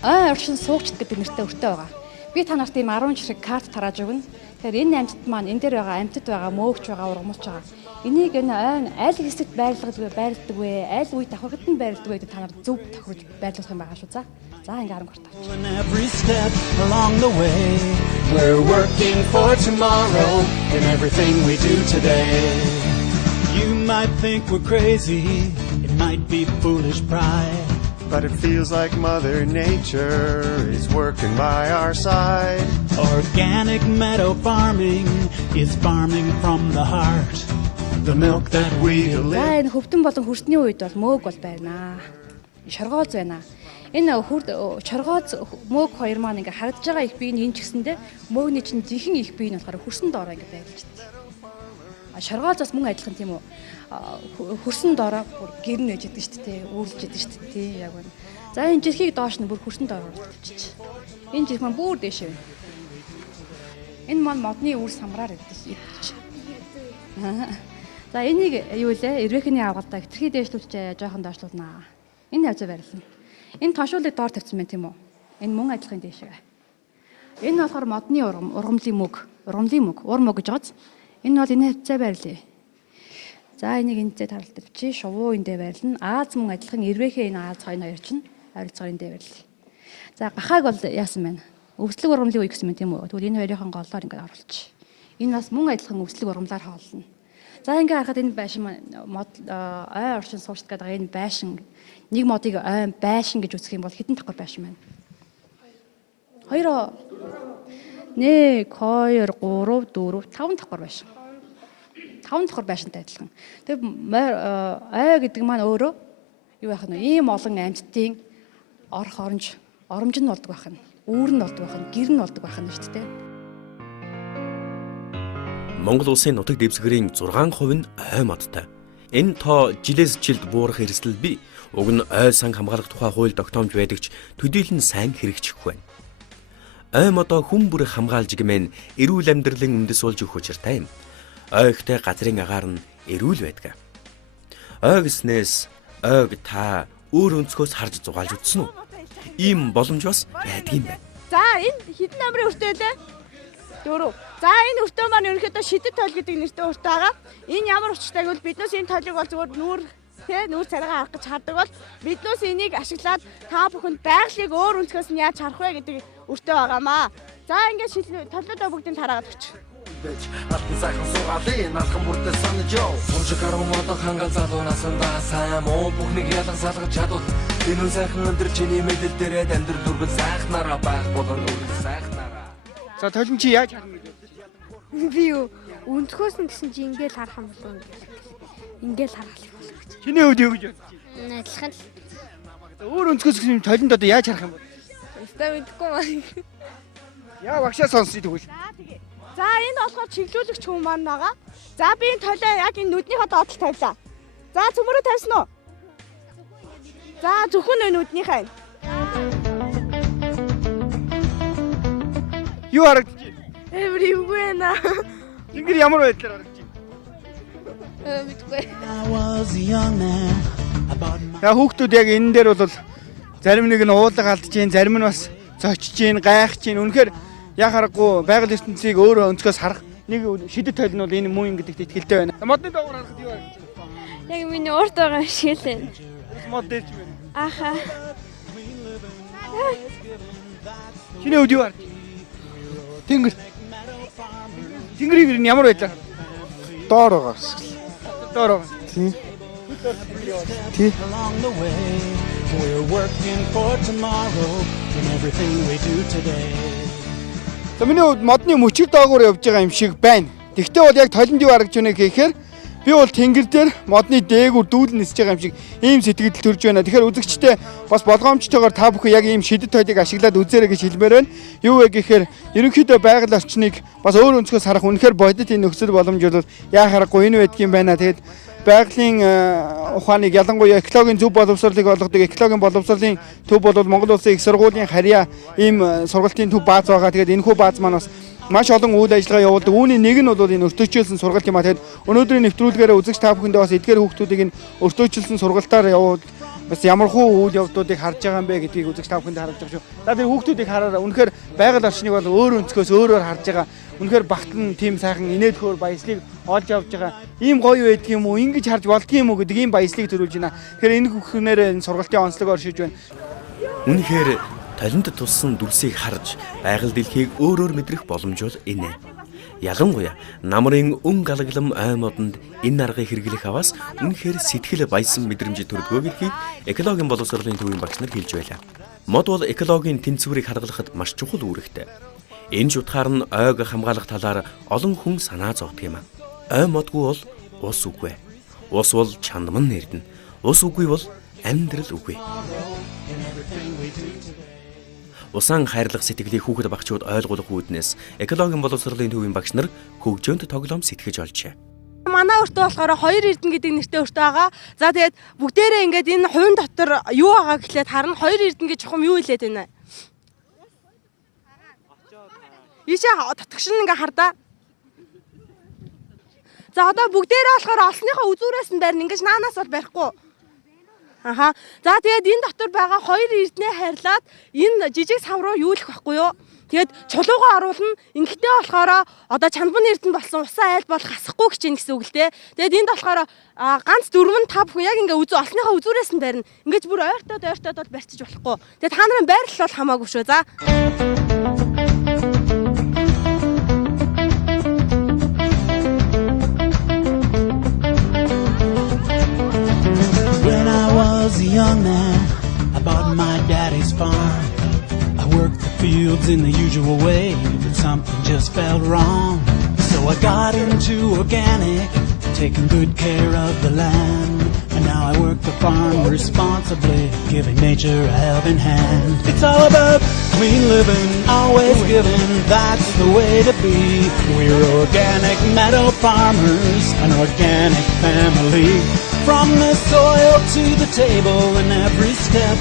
ой орчин суугчд гэдэг нэртэй өртөө байгаа. Би та нарт ийм 10 жирэг карт тарааж өгнө. Тэгэхээр энэ амьтад маань энэ дээр байгаа амьтад байгаа, мөөгч байгаа, ургамалч байгаа. Энийг энэ ой аль хэсэгт байрладаг вэ? Аль үе давхаргад нь байрладаг вэ гэдэг та нар зөв тохирож байрлуулах юм байгаа шүү. За ингэ 10 карт авчих. Every step along the way, we're working for tomorrow in everything we do today. You might think we're crazy, it might be foolish pride. But it feels like Mother Nature is working by our side. Organic meadow farming is farming from the heart. The milk that we deliver. За энэ хөвдөн болон хөрсний үед бол мөөг бол байна. Шоргооз байна. Энэ шоргооз мөөг хоёр маань ингээ харагдж байгаа их бие нь энэ ч гэсэндээ мөөгний чинь жинхэнэ их бие нь болохоор хөрсөн доороо ингээ байлж байна. Шоргоозоос мөн адилхан тийм үү? Хөрсөн доороо бүр гэр нэж идэг шүү дээ. Үүрлж идэг шүү дээ. Яг байна. За энэ жирхийг доош нь бүр хөрсөн доороо тавьчих. Энэ жирх маань бүр дээш байна. Энэ маань модны үр самраар идэж. За энийг юу лээ? Эрвэхний авгалдаа хэтэрхий дээшлүүлж жоохон доошлуулнаа. Энэ хавцаа барилна. Энэ тошуулыг доор тавьсан байна тийм үү? Энэ мөн адилхан дээшээ. Энэ болохоор модны ургамлын мөг, уур мөг гэж байгааз. Энэ бол энэ хавцаа барилъя. За энийг энэтэй таралт авчи шувуу эндээ байрлана. Ааз мөн адилхан эрвэхээ энэ ааз хоёр чинь ойролцоогоор эндээ байрлаа. За гахааг бол яасан байна? Өвслөг ургамлын үе гэсэн юм тийм үү? Тэгвэл энэ хоёрын голлоор ингээд оруулчих. Энэ бас мөн адилхан өвслөг ургамлаар хоолно. За ингээд харахад энэ байшин мод ой орчин суурч гэдэг энэ байшин нэг модыг ой байшин гэж үзэх юм бол хэдэн давхар байшин байна? 2 1 2 3 4 5 давхар байшин. 5 давхар байшинтай адилхан. Тэгээ ой гэдэг маань өөрөө юу байх нь ийм олон амьтдын орох оромж нь болдог байх нь, үүр нь болдог байх нь, гэр нь болдог байх нь шүү дээ. Монгол улсын нутаг дэвсгэрийн 6% нь ой модтой. Энэ тоо жилээс жилд буурах эрсдэл бий. Уг нь ой сан хамгаалах тухай хууль тогтоомж байдагч төдийлөн сайн хэрэгжих байна. Ой модоо хүн бүр хамгаалж гэмээн эрүүл амьдралын үндэс болж өгөх учиртай юм. Ой ихтэй газрын агаар нь эрүүл байдаг. Ой гэснээс ойг та өөр өнцгөөс харж зугаалж үзсэн үү? Ийм боломж бас байдаг юм байна. За энэ хэдэн намрын өртөө лээ? 4. За энэ өртөө маань ерөнхийдөө шидэт тойл гэдэг нэртэй өртөө байгаа. Энэ ямар учиртай гэвэл биднээс энэ тойлыг бол зүгээр нүүр царайгаа харах гэж хардаг бол биднээс энийг ашиглаад та бүхэнд байгалыг өөр өнцгөөс нь яаж харах вэ гэдэг өртөө байгаамаа. За ингээд толиодоо бүгдийг тараагаад өгч. Алтан сайхан суугаалын алхан бүртээ санаж яв. Сумжиг арга модон ханган залуунаас даа сайн муу бүхнийг ялан салгаж чадвал энэ сайхан өндөр чиний мэдэл дээрээ амьдрал дүрбэл сайхнараа байх болон үрэл сайхнараа. За толин чи яаж харна гэж бодсон? Би юу өнцгөөс нь гэсэн чи ингээл харах юм болов ингээл харах юм болов гэж. Чиний хувьд юу гэж бодсон? Адилхан л. Өөр өнцгөөс гэсэн толинд одоо яаж харах юм бол? Өстой мэдгүй маань. Яа багшаа сонсъё тэгвэл. За тэгээ. За энэ болохоор чиглүүлэгч хүн маань байгаа. За би энэ толио яг энэ нүднийхээ доотлол тавилаа. За цөмөрөө тавьсан уу? За зөвхөн нүднийхээ. Юу харагдаж байна? Эврийгүй наа. Тэнгэр ямар байдлаар харагдаж байна? Мэдгүй. Яа хүүхдүүд яг энэ дээр бол зарим нэг нь уулга алдж гин, зарим нь бас зочиж гин, гайхаж гин. Үнэхээр яг харахгүй байгаль ертөнцийг өөрөө өнцгөөс харах нэг шидэт тойл нь бол энэ муу юм гэдэгт итгэлтэй байна. Модны доогуур харахад юу харагдаж байна? Яг миний уурт байгаа шиг л байна. Мод дээр ч байна. Аха. Чиний хувьд юу харагдаж байна? Тэнгэр. Тэнгэрийн ямар байлаа? Доор байгаа. Доор байгаа. Тийм. Тий. We're working for tomorrow in everything we do today. За миний хувьд модны мөчир доогуур явж байгаа юм шиг байна. Тэгвэл бол яг толинд юу харагдж байна гэхээр би бол тэнгэр дээр модны дээгүүр дүүлэн нисэж байгаа юм шиг ийм сэтгэл төрж байна. Тэгэхээр үзэгчтэй бас болгоомжтойгоор та бүхэн яг ийм шидэт тойлыг ашиглаад үзээрэй гэж хэлмээр байна. Юу вэ гэхээр ерөнхийдөө байгаль орчныг бас өөр өнцгөөс харах үнэхээр бодит энэ нөхцөл боломж бол яа харахгүй энэ байдгийн байна. Тэгээд байгалийн ухааныг ялангуяа экологийн зөв боловсролыг олгодог экологийн боловсролын төв бол Монгол Улсын их сургуулийн харьяа ийм сургалтын төв бааз байгаа. Тэгээд энэхүү бааз маань бас маш олон үйл ажиллагаа явуулдаг. Үүний нэг нь бол энэ өртөөчлсөн сургалт юм а. Тэгээд өнөөдрийн нэвтрүүлгээрээ үзэгч та бүхэндээ бас эдгээр хүүхдүүдийг энэ өртөөчлсөн сургалтаар явуул бас ямархуу үйл явдлуудыг харж байгаа юм бэ гэдгийг үзэгч та бүхэнд харуулж байгаа шүү. За тэр хүүхдүүдийг хараараа үнэхээр байгаль орчныг бол өөр өнцгөөс өөрөөр харж байгаа. Үнэхээр багтан тийм сайхан инээдхөөр баяслыг олж авч байгаа. Ийм гоё байдаг юм уу? Ингэж харж болдго юм уу гэдэг ийм баяслыг төрүүлж байна. Тэгэхээр энэ хүүхнээрээ энэ сургалтын онцлог оршиж байна. Үнэхээр талент туссан дүрсийг харж байгаль дэлхийг өөрөөр мэдрэх боломж бол энэ. Ялангуяа намрын өн галаглам ой модонд энэ аргыг хэрэглэх аваас үнэхээр сэтгэл баясан мэдрэмж төрдгөө гэдгийг экологийн боловсролын төвийн багш нар хэлж байлаа. Мод бол экологийн тэнцвэрийг харгалахад маш чухал үүрэгтэй. Энэ шутгаар нь ойг хамгаалах талаар олон хүн санаа зовдөг юм. Ой модгүй бол ус үгүй. Ус бол чандман нэрдэн. Ус үгүй бол амьдрал үгүй. Усан хайрлах сэтгэлийг хүүхэд багчууд ойлгох үүднээс экологийн боловсролын төвийн багш нар хөгжөөнд тоглоом сэтгэж олжээ. Манай өртөө болохоор 2 эрдэнэ гэдэг нэртэй өртөө байгаа. За тэгээд бүгдээрээ ингээд энэ хувин дотор юу байгаа гэхлээр харна 2 эрдэнэ гэж чухам юу хэлээд байна. Ийшээ татгшин ингээ хардаа. За одоо бүгдээрээ болохоор олсныхоо үзүүрээс нь барьна ингэж наанаас бол барихгүй. Аха. За тэгээд энэ дотор байгаа 2 эрдэнэ хайрлаад энэ жижиг сав руу юулах байхгүй юу? Тэгээд чулуугаа оруулна. Ингэхдээ болохоор одоо чандман эрдэнэ болсон усаа айл бол хасахгүй гэж юм гэсэн үг л дээ. Тэгээд энд болохоор ганц 4-5 хүн яг ингээ олсныхоо үзүүрээс нь барина. Ингэж бүр ойртоод бол барьчих болохгүй. Тэгээд та нарын байрлал бол хамаагүй шүү. За. A young man, I bought my daddy's farm. I worked the fields in the usual way, but something just felt wrong. So I got into organic, taking good care of the land. And now I work the farm responsibly, giving nature a helping hand. It's all about clean living, always giving, that's the way to be. We're organic meadow farmers, an organic family. From the soil to the table in every step.